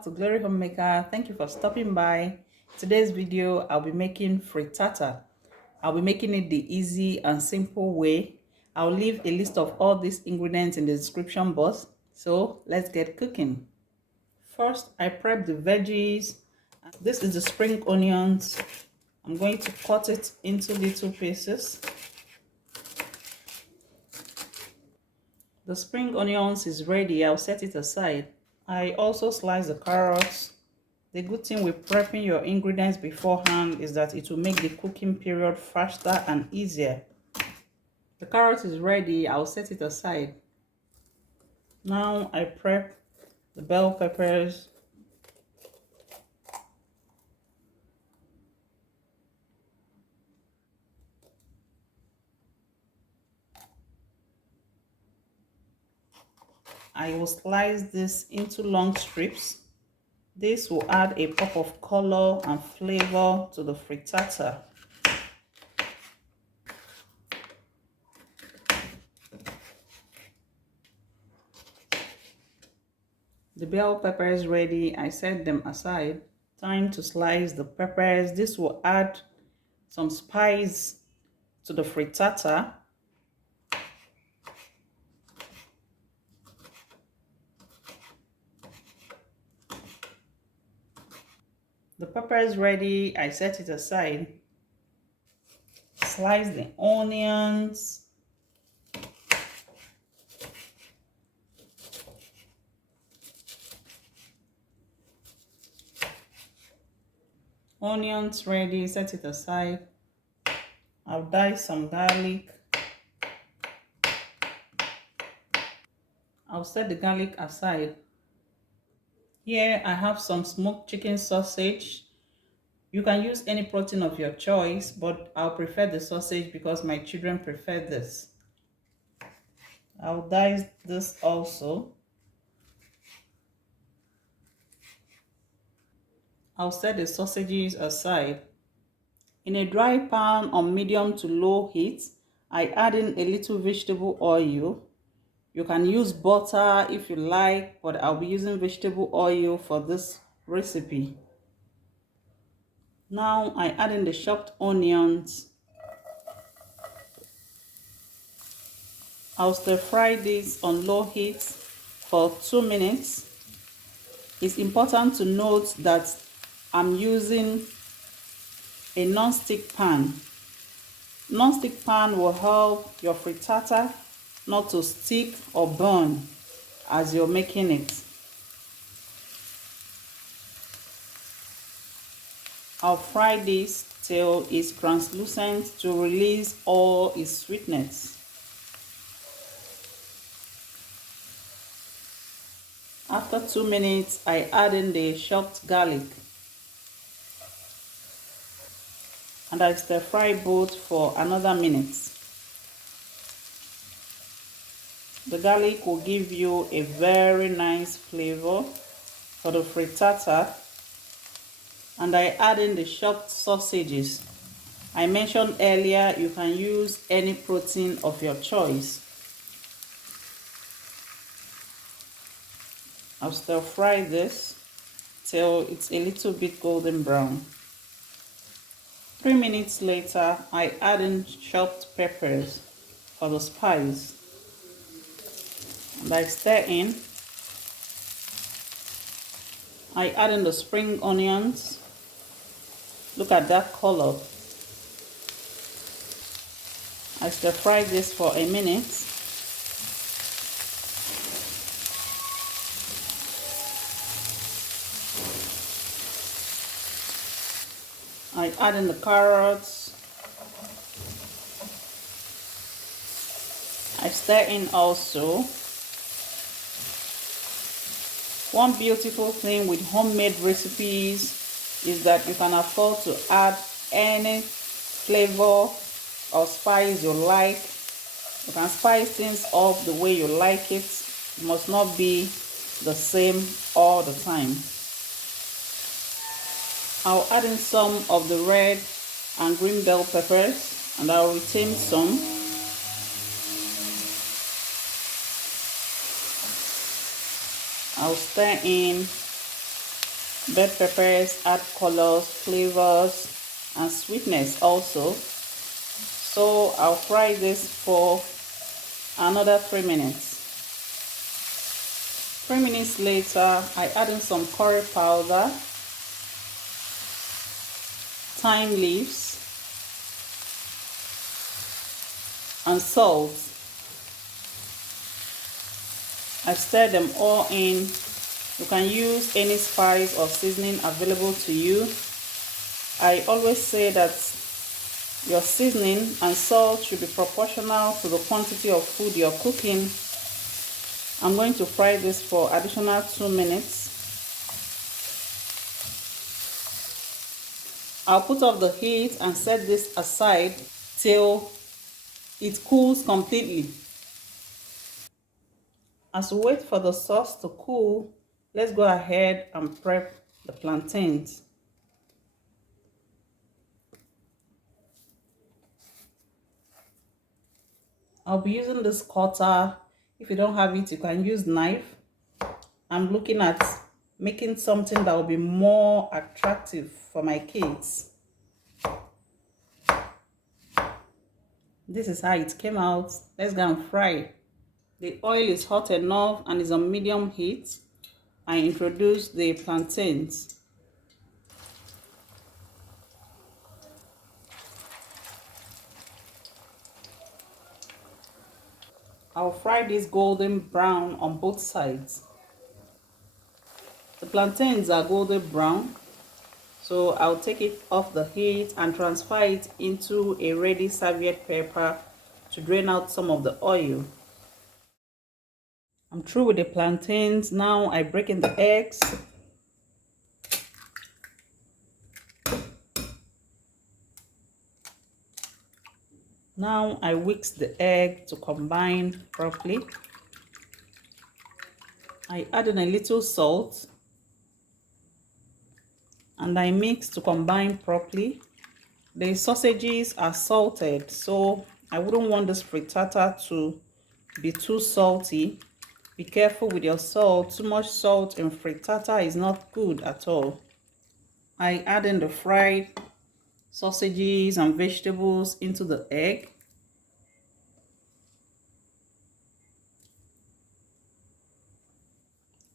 back to Glory Homemaker. Thank you for stopping by. Today's video, I'll be making frittata. I'll be making it the easy and simple way. I'll leave a list of all these ingredients in the description box. So let's get cooking. First, I prep the veggies. This is the spring onions. I'm going to cut it into little pieces. The spring onions is ready. I'll set it aside. I also slice the carrots. The good thing with prepping your ingredients beforehand is that it will make the cooking period faster and easier. The carrot is ready. I'll set it aside. Now I prep the bell peppers. I will slice this into long strips. This will add a pop of color and flavor to the frittata. The bell pepper is ready. I set them aside. Time to slice the peppers. This will add some spice to the frittata. The pepper is ready. I set it aside. Slice the onions. Onions ready. Set it aside. I'll dice some garlic. I'll set the garlic aside. Here I have some smoked chicken sausage. You can use any protein of your choice, but I'll prefer the sausage because my children prefer this. I'll dice this also. I'll set the sausages aside. In a dry pan on medium to low heat, I add in a little vegetable oil. You can use butter if you like, but I'll be using vegetable oil for this recipe. Now I add in the chopped onions. I'll stir fry this on low heat for 2 minutes. It's important to note that I'm using a non-stick pan. Non-stick pan will help your frittata not to stick or burn as you're making it. I'll fry this till it's translucent to release all its sweetness. After 2 minutes, I add in the chopped garlic. And I stir fry both for another minute. The garlic will give you a very nice flavor for the frittata. And I add in the chopped sausages. I mentioned earlier you can use any protein of your choice. I'll stir fry this till it's a little bit golden brown. 3 minutes later, I add in chopped peppers for the spice. And I stir in. I add in the spring onions. Look at that color. I stir fry this for a minute. I add in the carrots. I stir in also. One beautiful thing with homemade recipes is that you can afford to add any flavor or spice you like. You can spice things up the way you like it. It must not be the same all the time. I'll add in some of the red and green bell peppers, and I'll retain some. I'll stir in Bell peppers add colors, flavors, and sweetness also. So I'll fry this for another 3 minutes. 3 minutes later, I add in some curry powder, thyme leaves, and salt. I stir them all in. You can use any spice or seasoning available to you. I always say that your seasoning and salt should be proportional to the quantity of food you're cooking. I'm going to fry this for additional 2 minutes. I'll put off the heat and set this aside till it cools completely. As we wait for the sauce to cool, let's go ahead and prep the plantains. I'll be using this cutter. If you don't have it, you can use knife. I'm looking at making something that will be more attractive for my kids. This is how it came out. Let's go and fry it. The oil is hot enough and is on medium heat. I introduce the plantains. I'll fry this golden brown on both sides. The plantains are golden brown, so I'll take it off the heat and transfer it into a ready serviette paper to drain out some of the oil. I'm through with the plantains. Now I break in the eggs. Now I whisk the egg to combine properly. I add in a little salt and I mix to combine properly. The sausages are salted, so I wouldn't want this frittata to be too salty. Be careful with your salt. Too much salt in frittata is not good at all. I add in the fried sausages and vegetables into the egg.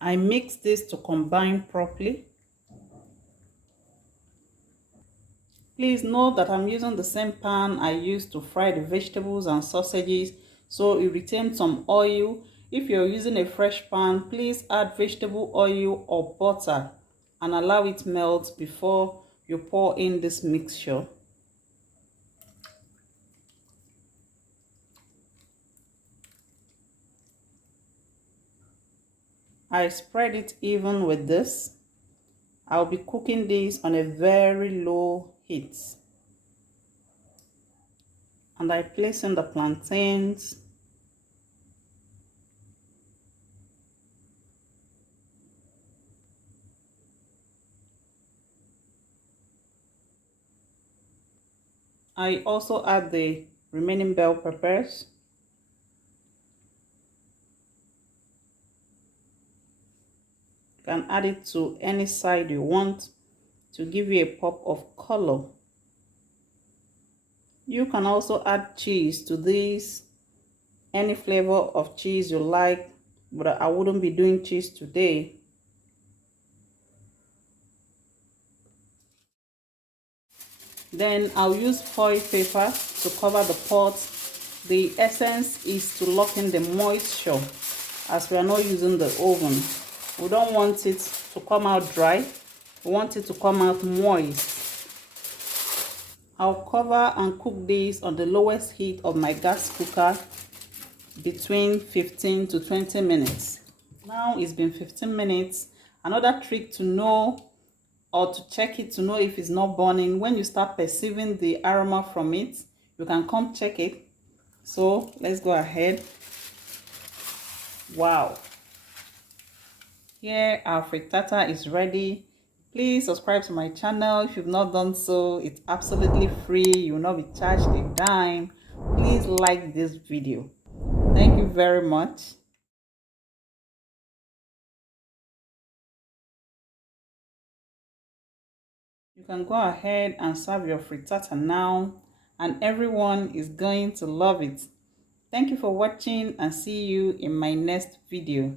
I mix this to combine properly. Please note that I'm using the same pan I used to fry the vegetables and sausages, so it retains some oil. If you're using a fresh pan, please add vegetable oil or butter and allow it melt before you pour in this mixture. I spread it even with this. I'll be cooking this on a very low heat. And I place in the plantains. I also add the remaining bell peppers. You can add it to any side you want to give you a pop of color. You can also add cheese to this, any flavor of cheese you like, but I wouldn't be doing cheese today. Then I'll use foil paper to cover the pot. The essence is to lock in the moisture, as we are not using the oven. We don't want it to come out dry. We want it to come out moist. I'll cover and cook this on the lowest heat of my gas cooker between 15 to 20 minutes. Now it's been 15 minutes. Another trick to know or to check it to know if it's not burning, when you start perceiving the aroma from it, you can come check it. So let's go ahead. Wow. Here our frittata is ready. Please subscribe to my channel if you've not done so. It's absolutely free. You will not be charged a dime. Please like this video. Thank you very much. You can go ahead and serve your frittata now, and everyone is going to love it. Thank you for watching, and see you in my next video.